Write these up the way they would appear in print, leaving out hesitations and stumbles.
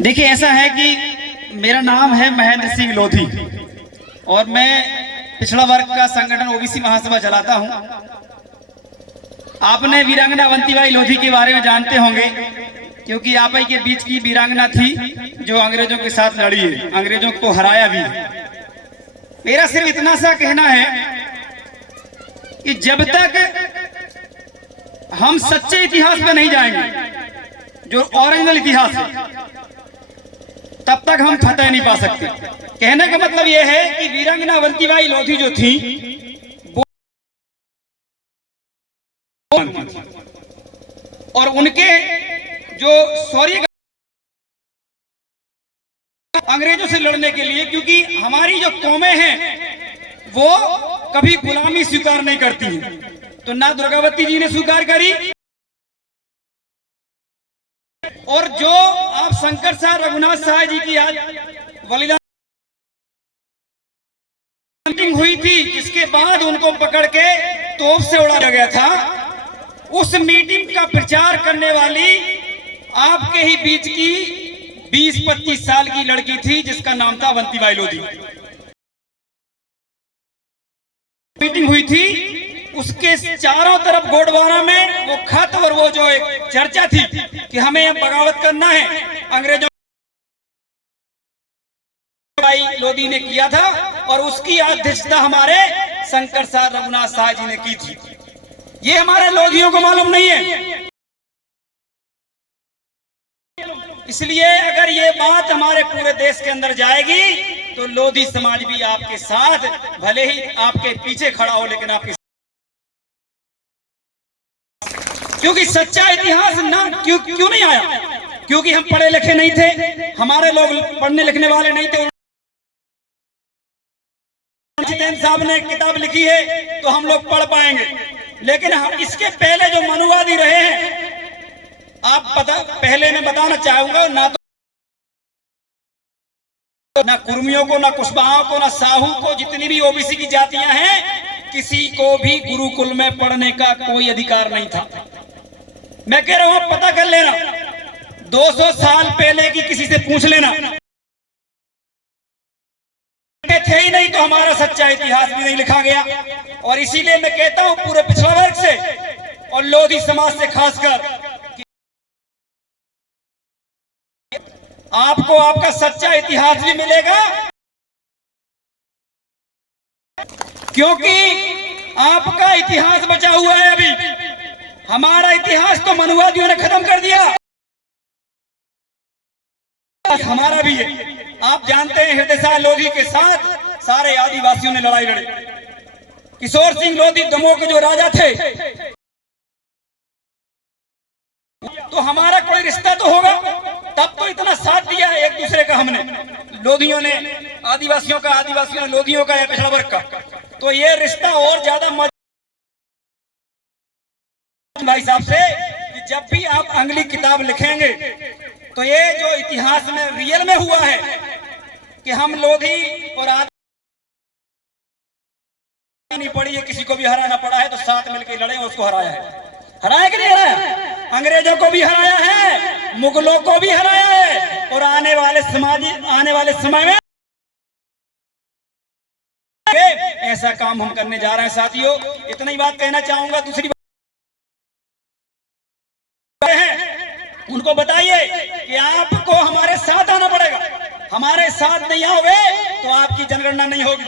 देखिए, ऐसा है कि मेरा नाम है महेंद्र सिंह लोधी और मैं पिछड़ा वर्ग का संगठन ओबीसी महासभा चलाता हूं। आपने वीरांगना अवंतीबाई लोधी के बारे में जानते होंगे, क्योंकि आप ही के बीच की वीरांगना थी जो अंग्रेजों के साथ लड़ी है, अंग्रेजों को हराया भी है। मेरा सिर्फ इतना सा कहना है कि जब तक हम सच्चे इतिहास में नहीं जाएंगे, जो ओरिजिनल इतिहास है, तब तक हम फतेह नहीं पा सकते। कहने का मतलब यह है कि वीरांगना अवंतीबाई लोधी जो थी वो और उनके जो शौर्य अंग्रेजों से लड़ने के लिए, क्योंकि हमारी जो कौमें हैं वो कभी गुलामी स्वीकार नहीं करती हैं। तो ना दुर्गावती जी ने स्वीकार करी, और जो आप शंकर शाह रघुनाथ शाह जी की आज बलिदान हुई थी, जिसके बाद उनको पकड़ के तोप से उड़ाया गया था, उस मीटिंग का प्रचार करने वाली आपके ही बीच की 20-25 साल की लड़की थी, जिसका नाम था अवंतीबाई लोधी। मीटिंग हुई थी, उसके चारों तरफ गोडवाना में वो खत और वो जो एक चर्चा थी कि हमें बगावत करना है, अंग्रेजों लोधी ने किया था और उसकी अध्यक्षता हमारे शंकर शाह रघुनाथ शाह जी ने की थी। ये हमारे लोधियों को मालूम नहीं है। इसलिए अगर ये बात हमारे पूरे देश के अंदर जाएगी तो लोधी समाज भी आपके साथ, भले ही आपके पीछे खड़ा हो, लेकिन आपके, क्योंकि सच्चा इतिहास ना क्यों नहीं आया? क्योंकि हम पढ़े लिखे नहीं थे, हमारे लोग पढ़ने लिखने वाले नहीं थे। साहब ने किताब लिखी है तो हम लोग पढ़ पाएंगे, लेकिन इसके पहले जो मनुवादी रहे हैं, पहले मैं बताना चाहूंगा, ना कुर्मियों को, ना कुशवाहाओं को, ना साहू को, जितनी भी ओबीसी की जातियां हैं, किसी को भी गुरुकुल में पढ़ने का कोई अधिकार नहीं था। मैं कह रहा हूं, पता कर लेना, 200 साल पहले की किसी से पूछ लेना, थे ही नहीं तो हमारा सच्चा इतिहास भी नहीं लिखा गया। और इसीलिए मैं कहता हूं पूरे पिछड़ा वर्ग से और लोधी समाज से खासकर, आपको आपका सच्चा इतिहास भी मिलेगा, क्योंकि आपका इतिहास बचा हुआ है। अभी हमारा इतिहास तो मनुवादियों ने खत्म कर दिया, हमारा भी है। आप जानते हैं, हृदय शाह लोधी के साथ सारे आदिवासियों ने लड़ाई लड़ी। किशोर सिंह लोधी दमोह के जो राजा थे, तो हमारा कोई रिश्ता तो होगा, तब तो इतना साथ दिया है एक दूसरे का हमने, लोधियों ने आदिवासियों का, आदिवासियों ने लोधियों का, या पिछड़ा वर्ग का, तो ये रिश्ता और ज्यादा भाई साहब से कि जब भी आप अगली किताब लिखेंगे तो ये जो इतिहास में रियल में हुआ है कि हम लोधी और आदि नहीं पड़ी है, किसी को भी हराना पड़ा है तो साथ मिलकर लड़े, उसको हराया है। हराया कि नहीं हराया? अंग्रेजों को भी हराया है, मुगलों को भी हराया है, और आने वाले समय में ऐसा काम हम करने जा रहे हैं। साथियों, इतना ही बात कहना चाहूंगा। दूसरी बात है, उनको बताइए कि आपको हमारे साथ आना पड़ेगा। हमारे साथ नहीं आओगे तो आपकी जनगणना नहीं होगी।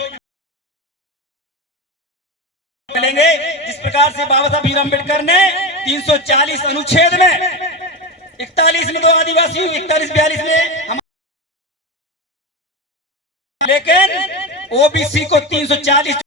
चलेंगे जिस प्रकार से बाबा साहब भीमराव अम्बेडकर ने 340 अनुच्छेद में 41 में तो आदिवासी, 41-42 में, लेकिन ओबीसी को 340